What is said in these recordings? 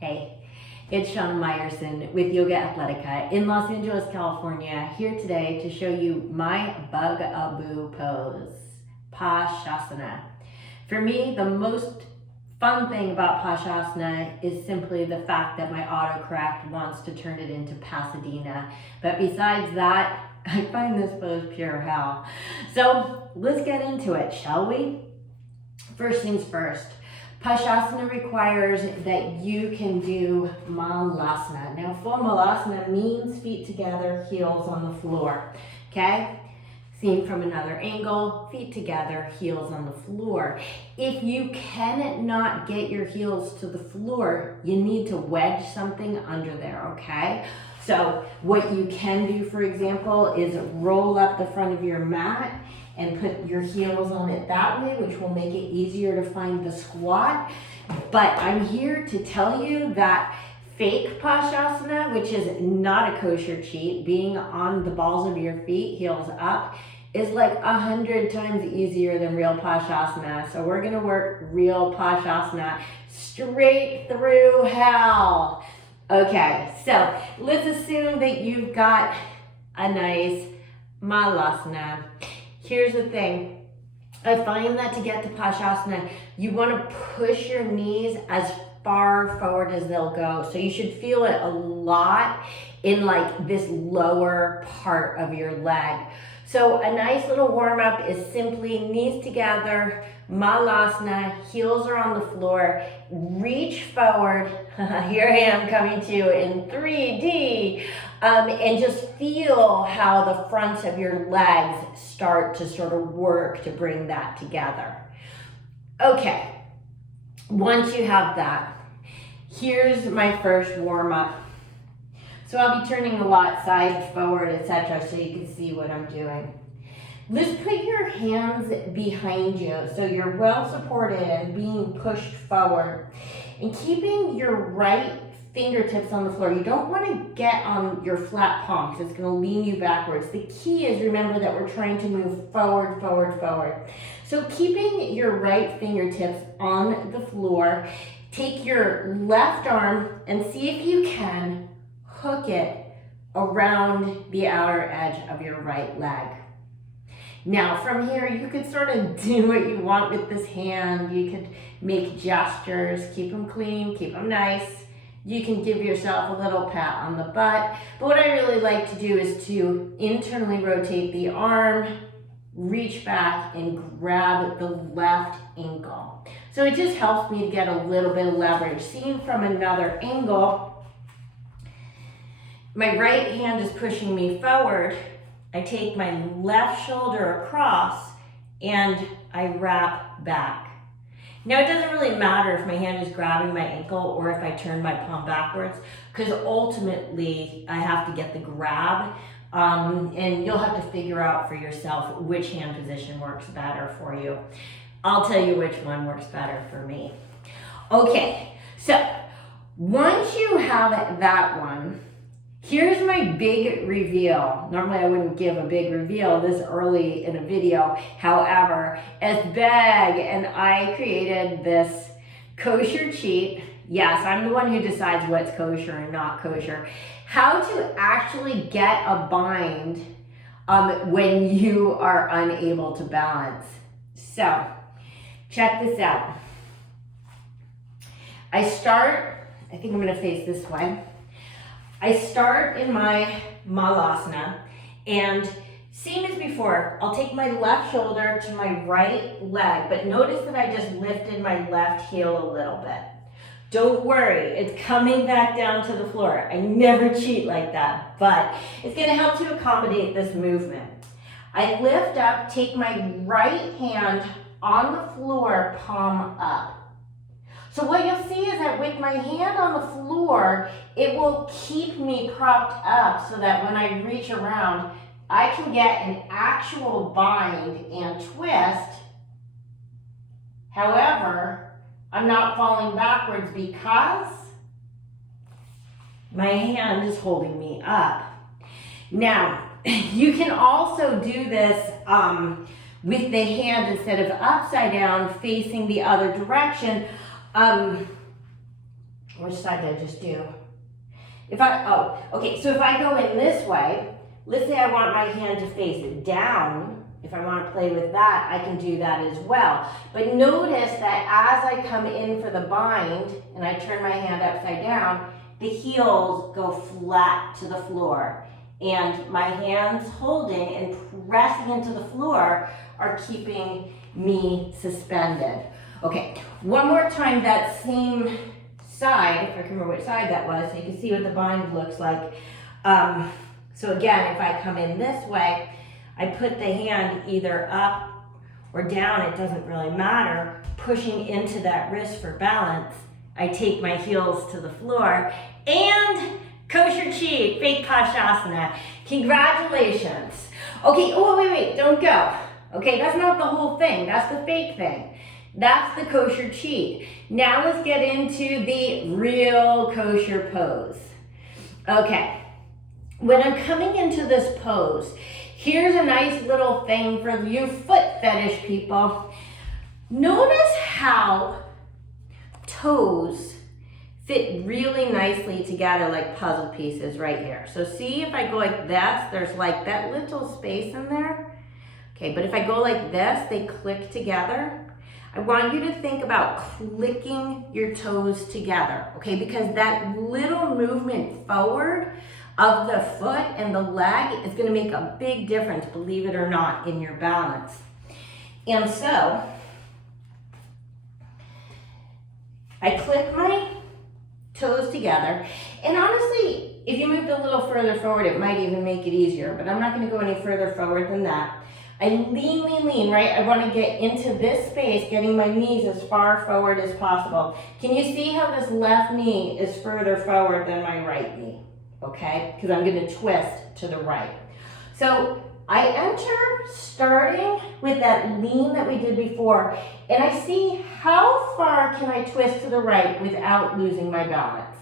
Hey, it's Shana Meyerson with YOGAthletica in Los Angeles, California, here today to show you my bugaboo pose, Pasasana. For me, the most fun thing about Pasasana is simply the fact that my autocorrect wants to turn it into Pasadena. But besides that, I find this pose pure hell. So let's get into it, shall we? First things first. Pasasana requires that you can do malasana. Now, full malasana means feet together, heels on the floor, okay? Seen from another angle, feet together, heels on the floor. If you cannot get your heels to the floor, you need to wedge something under there, okay? So what you can do, for example, is roll up the front of your mat and put your heels on it that way, which will make it easier to find the squat. But I'm here to tell you that fake Pasasana, which is not a kosher cheat, being on the balls of your feet, heels up, is like 100 times easier than real Pasasana. So we're gonna work real Pasasana straight through hell. Okay, so let's assume that you've got a nice malasana. Here's the thing. I find that to get to Pasasana, you want to push your knees as far forward as they'll go. So you should feel it a lot in like this lower part of your leg. So a nice little warm up is simply knees together, malasana, heels are on the floor, reach forward. Here I am coming to you in 3D. And just feel how the fronts of your legs start to sort of work to bring that together. Okay, once you have that, here's my first warm up. So I'll be turning a lot side forward, etc., so you can see what I'm doing. Let's put your hands behind you so you're well supported and being pushed forward. And keeping your right fingertips on the floor. You don't want to get on your flat palm because it's going to lean you backwards. The key is, remember that we're trying to move forward, forward, forward. So keeping your right fingertips on the floor, take your left arm and see if you can hook it around the outer edge of your right leg. Now from here, you could sort of do what you want with this hand. You could make gestures, keep them clean, keep them nice. You can give yourself a little pat on the butt. But what I really like to do is to internally rotate the arm, reach back and grab the left ankle. So it just helps me to get a little bit of leverage. Seen from another angle, my right hand is pushing me forward. I take my left shoulder across and I wrap back. Now it doesn't really matter if my hand is grabbing my ankle or if I turn my palm backwards, because ultimately I have to get the grab, and you'll have to figure out for yourself which hand position works better for you. I'll tell you which one works better for me. Okay, so once you have that one, here's my big reveal. Normally I wouldn't give a big reveal this early in a video. However, as Beg and I created this kosher cheat, yes, I'm the one who decides what's kosher and not kosher, how to actually get a bind when you are unable to balance. So, check this out. I think I'm gonna face this way. I start in my malasana, and same as before, I'll take my left shoulder to my right leg, but notice that I just lifted my left heel a little bit. Don't worry, it's coming back down to the floor. I never cheat like that, but it's gonna help to accommodate this movement. I lift up, take my right hand on the floor, palm up. So what you'll see is that with my hand on the floor, it will keep me propped up so that when I reach around, I can get an actual bind and twist. However, I'm not falling backwards because my hand is holding me up. Now, you can also do this with the hand instead of upside down facing the other direction. Which side did I just do? Okay, so if I go in this way, let's say I want my hand to face down. If I want to play with that, I can do that as well. But notice that as I come in for the bind and I turn my hand upside down, the heels go flat to the floor. And my hands holding and pressing into the floor are keeping me suspended. Okay, one more time that same side, if I can remember which side that was, so you can see what the bind looks like. So again, if I come in this way, I put the hand either up or down, it doesn't really matter, pushing into that wrist for balance. I take my heels to the floor and kosher cheat, fake Pasasana. Congratulations. Okay, oh wait, don't go. Okay, that's not the whole thing, that's the fake thing. That's the kosher cheat. Now let's get into the real kosher pose. Okay, when I'm coming into this pose, here's a nice little thing for you foot fetish people. Notice how toes fit really nicely together like puzzle pieces right here. So see if I go like this, there's like that little space in there. Okay, but if I go like this, they click together. I want you to think about clicking your toes together, okay? Because that little movement forward of the foot and the leg is gonna make a big difference, believe it or not, in your balance. And so, I click my toes together, and honestly, if you moved a little further forward, it might even make it easier, but I'm not gonna go any further forward than that. I lean, right? I want to get into this space, getting my knees as far forward as possible. Can you see how this left knee is further forward than my right knee? Okay, because I'm going to twist to the right. So I enter starting with that lean that we did before, and I see how far can I twist to the right without losing my balance.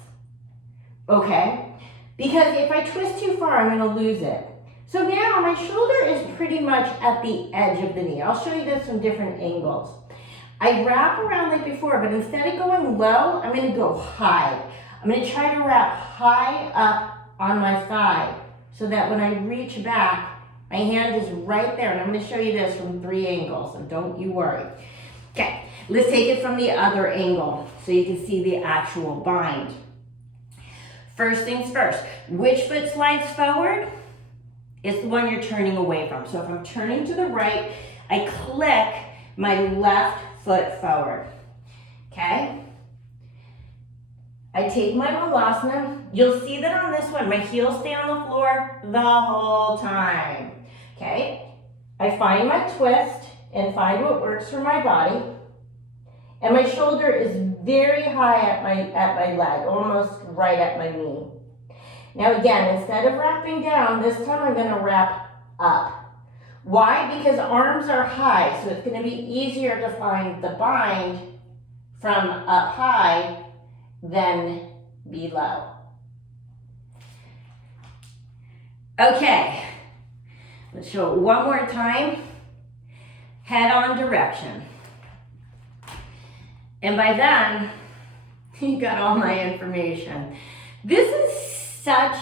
Okay, because if I twist too far, I'm going to lose it. So now my shoulder is pretty much at the edge of the knee. I'll show you this from different angles. I wrap around like before, but instead of going low, I'm going to go high. I'm going to try to wrap high up on my thigh so that when I reach back, my hand is right there. And I'm going to show you this from 3 angles, so don't you worry. Okay, let's take it from the other angle so you can see the actual bind. First things first, which foot slides forward? It's the one you're turning away from. So if I'm turning to the right, I click my left foot forward, okay? I take my Balasana. You'll see that on this one, my heels stay on the floor the whole time, okay? I find my twist and find what works for my body. And my shoulder is very high at my leg, almost right at my knee. Now again, instead of wrapping down, this time I'm going to wrap up. Why? Because arms are high, so it's going to be easier to find the bind from up high than below. Okay, let's show it one more time. Head-on direction. And by then, you got all my information. This is such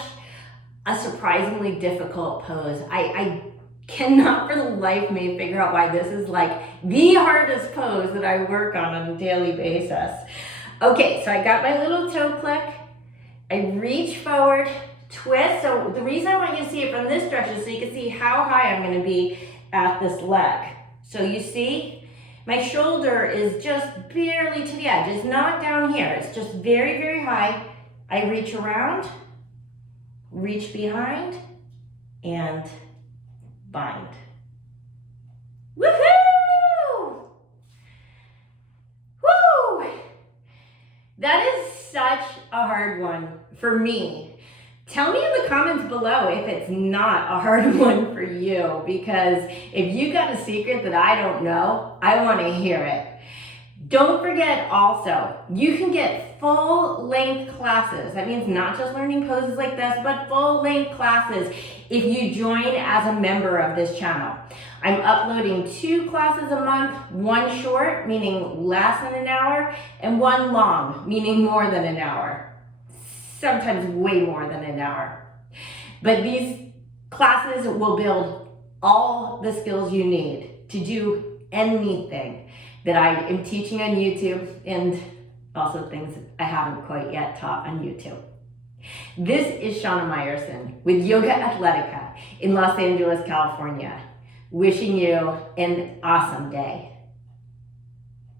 a surprisingly difficult pose. I cannot for the life of me figure out why this is like the hardest pose that I work on a daily basis. Okay, so I got my little toe click. I reach forward, twist. So the reason I want you to see it from this direction is so you can see how high I'm going to be at this leg. So you see, my shoulder is just barely to the edge. It's not down here. It's just very, very high. I reach around, reach behind, and bind. Woohoo! Woo! That is such a hard one for me. Tell me in the comments below if it's not a hard one for you, because if you got a secret that I don't know, I want to hear it. Don't forget also, you can get full-length classes. That means not just learning poses like this, but full-length classes if you join as a member of this channel. I'm uploading 2 classes a month, one short, meaning less than an hour, and one long, meaning more than an hour. Sometimes way more than an hour. But these classes will build all the skills you need to do anything that I am teaching on YouTube, and also things I haven't quite yet taught on YouTube. This is Shana Meyerson with YOGAthletica in Los Angeles, California, wishing you an awesome day.